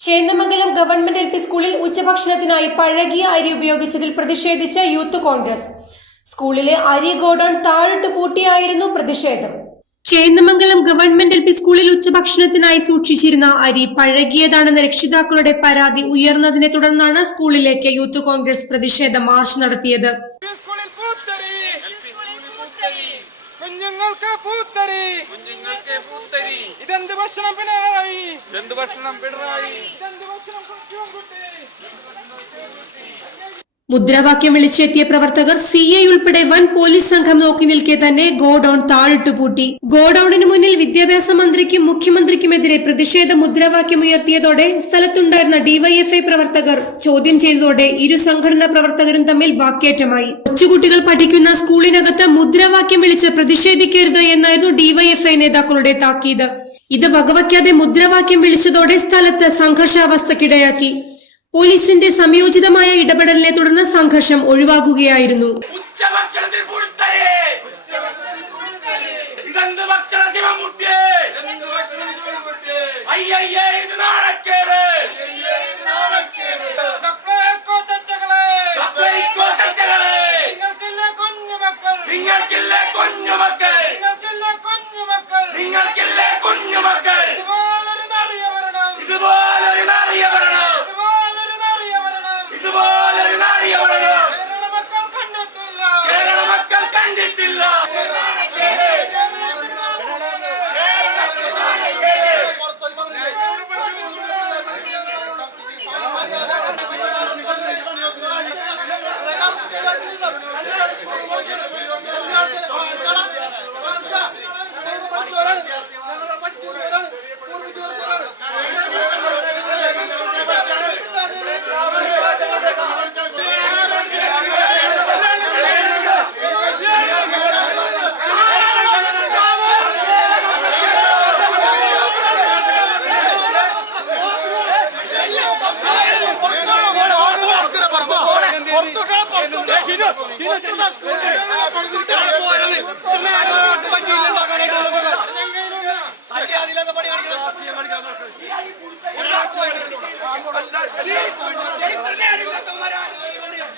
Chendamangalam government L P സ്കൂളിൽ ഉച്ചഭക്ഷണത്തിനായി പഴകിയ അരി ഉപയോഗിച്ചതിൽ പ്രതിഷേധിച്ച യൂത്ത് കോൺഗ്രസ്. സ്കൂളിലെ അരി ഗോഡൌൺ താഴിട്ട് പൂട്ടിയായിരുന്നു പ്രതിഷേധം. ചേന്നമംഗലം ഗവൺമെന്റ് എൽ പി സ്കൂളിൽ ഉച്ചഭക്ഷണത്തിനായി സൂക്ഷിച്ചിരുന്ന അരി പഴകിയതാണെന്ന രക്ഷിതാക്കളുടെ പരാതി ഉയർന്നതിനെ തുടർന്നാണ് സ്കൂളിലേക്ക് യൂത്ത് കോൺഗ്രസ് പ്രതിഷേധം മാർച്ച് നടത്തിയത് ഈ സ്കൂളിൽ പൂത്തരി കുഞ്ഞുങ്ങൾക്ക് പൂത്തരി. കുഞ്ഞുങ്ങൾക്ക് പൂത്തരി. ഇതെന്ത് ഭക്ഷണം പിണറായി? ഇതെന്ത് ഭക്ഷണം പിണറായി? ഇതെന്ത് ഭക്ഷണം ശിവൻകുട്ടി മുദ്രാവാക്യം വിളിച്ചെത്തിയ പ്രവർത്തകർ സി ഐ ഉൾപ്പെടെ വൻ പോലീസ് സംഘം നോക്കി നിൽക്കെ തന്നെ ഗോഡൌൺ താഴിട്ടു പൂട്ടി ഗോഡൌണിന് മുന്നിൽ വിദ്യാഭ്യാസ മന്ത്രിക്കും മുഖ്യമന്ത്രിക്കുമെതിരെ പ്രതിഷേധ മുദ്രാവാക്യം ഉയർത്തിയതോടെ സ്ഥലത്തുണ്ടായിരുന്ന ഡിവൈഎഫ്ഐ പ്രവർത്തകർ ചോദ്യം ചെയ്തതോടെ ഇരു സംഘടനാ പ്രവർത്തകരും തമ്മിൽ വാക്കേറ്റമായി. കൊച്ചുകുട്ടികൾ പഠിക്കുന്ന സ്കൂളിനകത്ത് മുദ്രാവാക്യം വിളിച്ച് പ്രതിഷേധിക്കരുത് എന്നായിരുന്നു ഡിവൈഎഫ്ഐ നേതാക്കളുടെ താക്കീത്. ഇത് വകവയ്ക്കാതെ മുദ്രാവാക്യം വിളിച്ചതോടെ സ്ഥലത്ത് സംഘർഷാവസ്ഥക്കിടയാക്കി. പോലീസിന്റെ സംയോജിതമായ ഇടപെടലിനെ തുടർന്ന് സംഘർഷം ഒഴിവാക്കുകയായിരുന്നു നിങ്ങൾക്കില്ലേ കുഞ്ഞുമക്കൾ നിങ്ങൾക്കില്ലേ കുഞ്ഞുമക്കൾ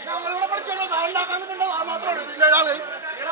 ഞങ്ങളിവിടെ പഠിച്ചല്ലോ നാളിലാക്കാൻ മാത്രമാണ്.